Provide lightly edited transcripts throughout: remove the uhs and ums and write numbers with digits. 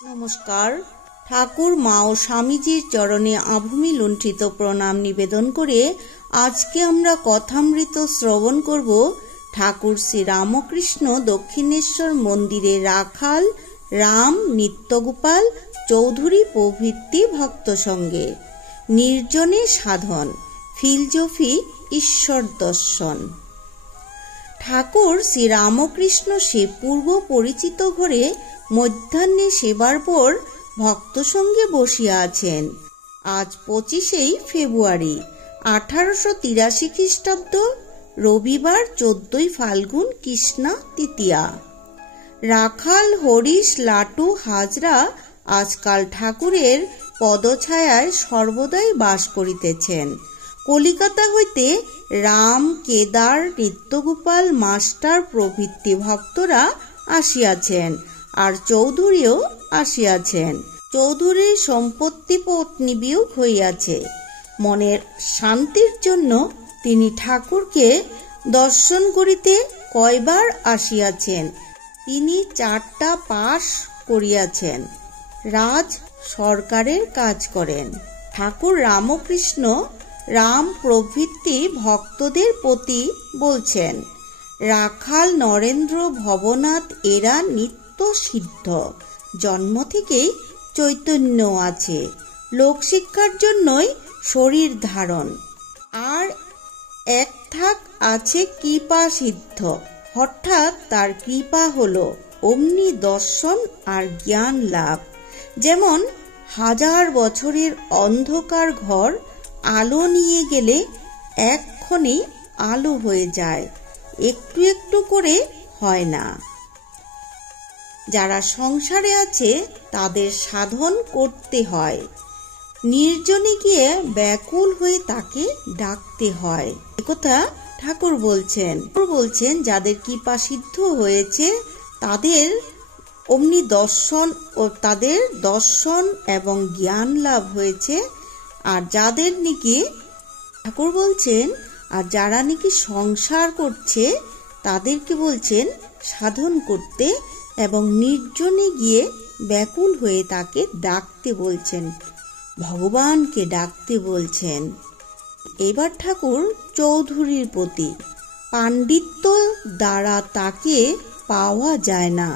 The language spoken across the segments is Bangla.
নমস্কার। ঠাকুর মা ও স্বামীজির চরণে আভূমি লুণ্ঠিত প্রণাম নিবেদন করে আজকে আমরা কথামৃত শ্রবণ করব ঠাকুর শ্রী রামকৃষ্ণ দক্ষিণেশ্বর মন্দিরে রাখাল, রাম, নিত্যগোপাল চৌধুরী প্রভৃতি ভক্ত সঙ্গে নির্জনে সাধন, ফিলজফি ঈশ্বর দর্শন। ঠাকুর শ্রী রামকৃষ্ণ সে পূর্ব পরিচিত ঘরে মধ্যাহ্নে সেবার পর ভক্ত সঙ্গে বসিয়া আছেন। আজ 25 ফেব্রুয়ারি 1883 খ্রিস্টাব্দ, রবিবার 14 ফাল্গুন, কৃষ্ণা তৃতীয়া। রাখাল, হরিশ, লাটু, হাজরা আজকাল ঠাকুরের পদছায়ায় সর্বদাই বাস করিতেছেন। কলিকাতা হইতে রাম, কেদার, নিত্যগোপাল, মাস্টার প্রভৃতি ভক্তরা আসিয়াছেন, আর চৌধুরীও আসিয়াছেন। চৌধুরীর সম্পত্তি পত্নী বিয়োগ হইয়াছে। মনের শান্তির জন্য তিনি ঠাকুরকে দর্শন করিতে কয়বার আসিয়াছেন। তিনি 4টা পাস করিয়াছেন। রাজ সরকারের কাজ করেন। ঠাকুর রামকৃষ্ণ রাম প্রভৃতি ভক্তদের প্রতি বলছেন, রাখাল, নরেন্দ্র, ভবনাথ এরা নিত্য সিদ্ধ, জন্ম থেকেই চৈতন্য আছে, লোকশিক্ষার জন্যই শরীর ধারণ। আর এক থাক আছে কৃপা সিদ্ধ, হঠাৎ তার কৃপা হলো অমনি দর্শন আর জ্ঞান লাভ। যেমন 1000 বছরের অন্ধকার ঘর আলো নিয়ে গেলে এক্ষণে আলো হয়ে যায়, একটু একটু করে হয় না। যারা সংসারে আছে তাদের সাধন করতে হয়, নির্জনে গিয়ে ব্যাকুল হয়ে তাকে ডাকতে হয়। একথা ঠাকুর বলছেন যাদের কৃপা সিদ্ধ হয়েছে তাদের অমনি দর্শন ও তাদের দর্শন এবং জ্ঞান লাভ হয়েছে। আর যাদের নাকি ঠাকুর বলছেন, আর যারা নাকি সংসার করছে তাদেরকে বলছেন সাধন করতে এবং নির্জনে গিয়ে ব্যাকুল হয়ে তাকে ডাকতে বলছেন, ভগবানকে ডাকতে বলছেন। এবার ঠাকুর চৌধুরীর প্রতি, পাণ্ডিত্য দ্বারা তাকে পাওয়া যায় না,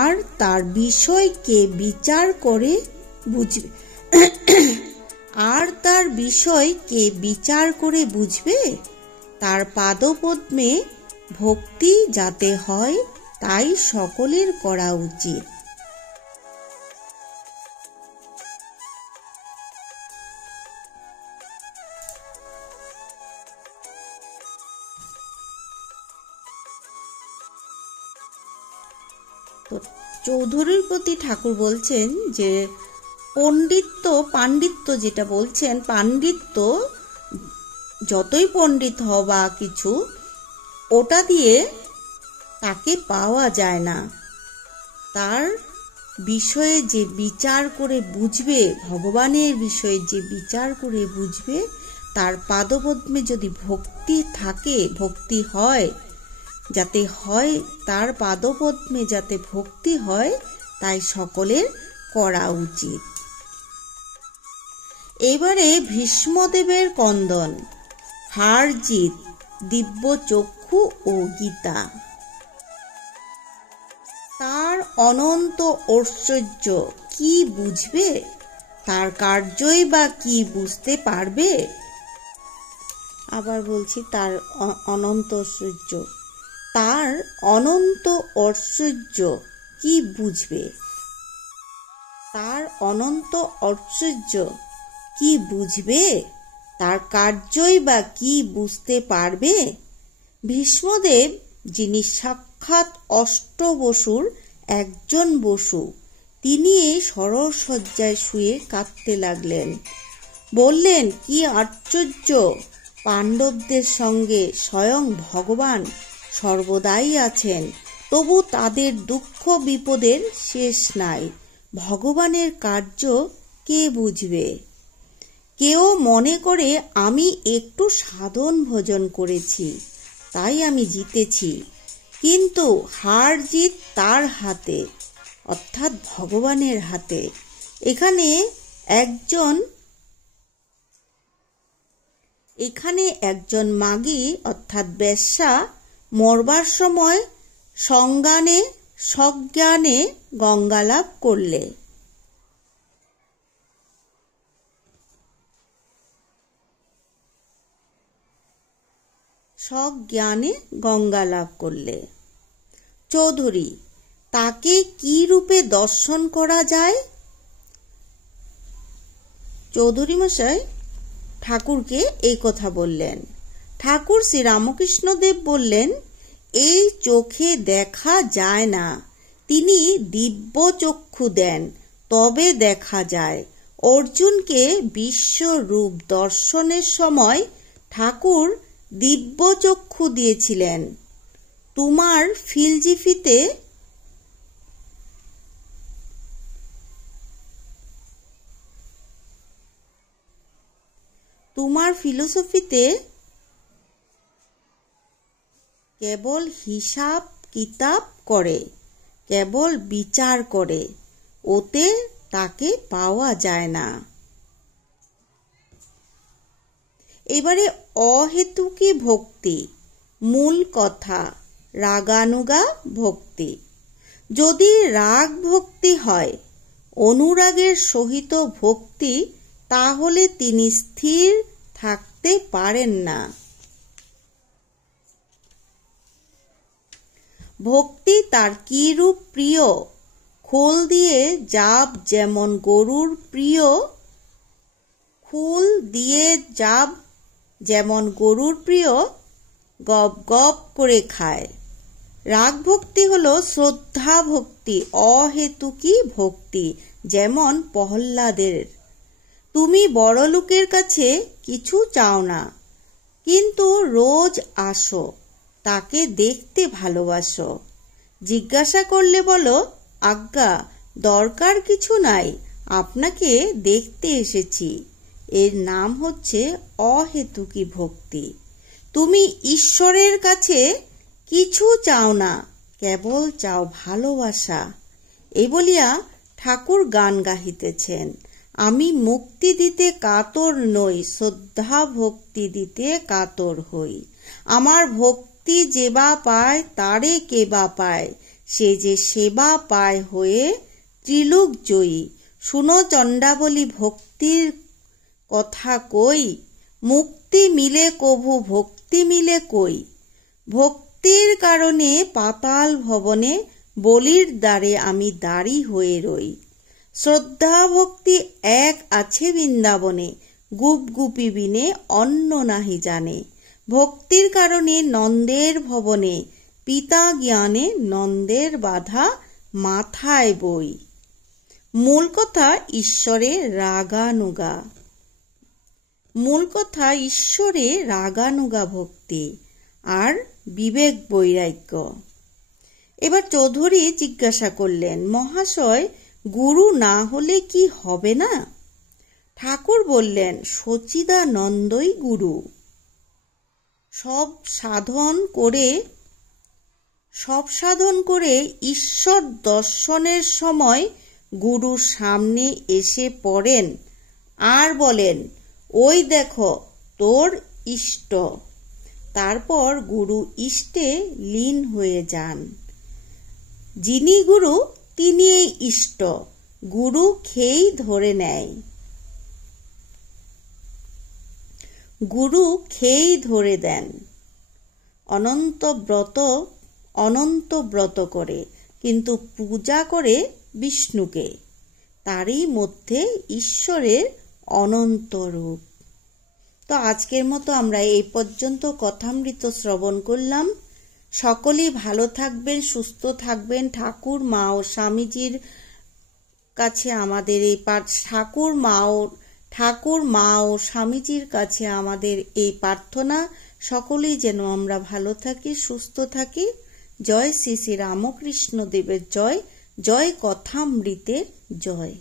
আর তার বিষয়কে বিচার করে বুঝবে তার পাদপদ্মে ভক্তি যাতে হয় তাই সকলের করা উচিত। তো চৌধুরীর প্রতি ঠাকুর বলছেন যে পাণ্ডিত্য যেটা বলছেন, পাণ্ডিত্য যতই পণ্ডিত হও বা কিছু, ওটা দিয়ে তাকে পাওয়া যায় না। তার বিষয়ে যে বিচার করে বুঝবে, ভগবানের বিষয়ে যে বিচার করে বুঝবে, তার পাদপদ্মে যদি ভক্তি থাকে, ভক্তি হয়, যাতে হয় তার পাদপদ্মে যাতে ভক্তি হয় তাই সকলের করা উচিত। এবারে ভীষ্মদেবের কন্দন, হার জিত, দিব্য চক্ষু ও গীতা। তার অনন্ত ঐশ্বর্য কি বুঝবে, তার কার্যই বা কি বুঝতে পারবে। আবার বলছি, তার অনন্ত ঐশ্বর্য, তার অনন্ত ঐশ্বর্য কি বুঝবে, তার অনন্ত ঐশ্বর্য কি বুঝবে, তার কার্যই বা কি বুঝতে পারবে। ভীষ্মদেব, যিনি সাক্ষাৎ অষ্টবসুর একজন বসু, তিনি এই সরসজ্জায় শুয়ে কাঁদতে লাগলেন। বললেন, কি আশ্চর্য, পাণ্ডবদের সঙ্গে স্বয়ং ভগবান সর্বদাই আছেন, তবু তাদের দুঃখ বিপদের শেষ নাই। ভগবানের কার্য কে বুঝবে? কেউ মনে করে আমি একটু সাধন ভোজন করেছি তাই আমি জিতেছি, কিন্তু হার জিত তার হাতে। অর্থাৎ ভগবানের হাতে। এখানে একজন মাগী অর্থাৎ বেশ্যা মরবার সময় সজ্ঞানে গঙ্গালাভ করলে। সজ্ঞানে গঙ্গালাভ করলে। চৌধুরী, তাকে কি রূপে দর্শন করা যায়? চৌধুরী মশাই ঠাকুরকে এই কথা বললেন। ঠাকুর শ্রী রামকৃষ্ণদেব বললেন, এই চোখে দেখা যায় না, তিনি দিব্য চক্ষু দেন, তবে দেখা যায়। অর্জুনকে বিশ্বরূপ দর্শনের সময় ঠাকুর দিব্য চক্ষু দিয়েছিলেন। তোমার ফিলোসফিতে কেবল হিসাব কিতাব করে, কেবল বিচার করে, ওতে তাকে পাওয়া যায় না। এবারে অহেতুকী ভক্তি, মূল কথা রাগানুগা ভক্তি। যদি রাগ ভক্তি হয়, অনুরাগের সহিত ভক্তি, তাহলে তিনি স্থির থাকতে পারেন না। ভক্তি তার কি রূপ প্রিয়? খোল দিয়ে জাব যেমন গরুর প্রিয়, গপ গপ করে খায়। রাগ ভক্তি হলো শ্রদ্ধা ভক্তি, অহেতুকী ভক্তি, যেমন প্রহ্লাদের। তুমি বড় লোকের কাছে কিছু চাও না, কিন্তু রোজ আসো, তাকে দেখতে ভালোবাসো। জিজ্ঞাসা করলে বলো, আজ্ঞা, দরকার কিছু নাই, আপনাকে দেখতে এসেছি। এর নাম হচ্ছে অহেতুকী ভক্তি। তুমি ঈশ্বরের কাছে কিছু চাও না, কেবল চাও ভালোবাসা। এই বলিয়া ঠাকুর গান গাহিতেছেন, আমি মুক্তি দিতে কাতর নই, শ্রদ্ধা ভক্তি দিতে কাতর হই। আমার ভক্তি যেবা পায়, তারে কেবা পায়, সে যে সেবা পায় হয়ে ত্রিলোক জয়ী। শুনো চণ্ডাবলী ভক্তির কথা কই, মুক্তি মিলে কভু ভক্তি মিলে কই। ভক্তির কারণে পাতাল ভবনে, বলির দ্বারে আমি দাঁড়ি হয়ে রই। শ্রদ্ধা ভক্তি এক আছে বৃন্দাবনে, গুপগুপি বিনে অন্য নাহি জানে। ভক্তির কারণে নন্দের ভবনে, পিতা জ্ঞানে নন্দের বাধা মাথায় বই। মূল কথা ঈশ্বরে রাগানুগা ভক্তি আর বিবেক বৈরাগ্য। এবার চৌধুরী জিজ্ঞাসা করলেন, মহাশয়, গুরু না হলে কি হবে না? ঠাকুর বললেন, সচিদানন্দই গুরু। সব সাধন করে ঈশ্বর দর্শনের সময় গুরু সামনে এসে পড়েন আর বলেন, ওই দেখো তোর ইষ্ট। তারপর গুরু ইষ্টে লীন হয়ে যান। যিনি গুরু তিনি এই ইষ্ট, গুরু খেয়েই ধরে নেয়, গুরু খেয়েই ধরে দেন। অনন্ত ব্রত করে, কিন্তু পূজা করে বিষ্ণুকে, তারই মধ্যে ঈশ্বরের অনন্ত রূপ। তো আজকের মতো আমরা এই পর্যন্ত কথামৃত শ্রবণ করলাম। সকলেই ভালো থাকবেন, সুস্থ থাকবেন। ঠাকুর মা ও স্বামীজির কাছে আমাদের এই ঠাকুর মা ও স্বামীজির কাছে আমাদের এই প্রার্থনা, সকলেই যেন আমরা ভালো থাকি, সুস্থ থাকি। জয় শ্রী শ্রী রামকৃষ্ণ দেবের জয়, জয় কথামৃতের জয়।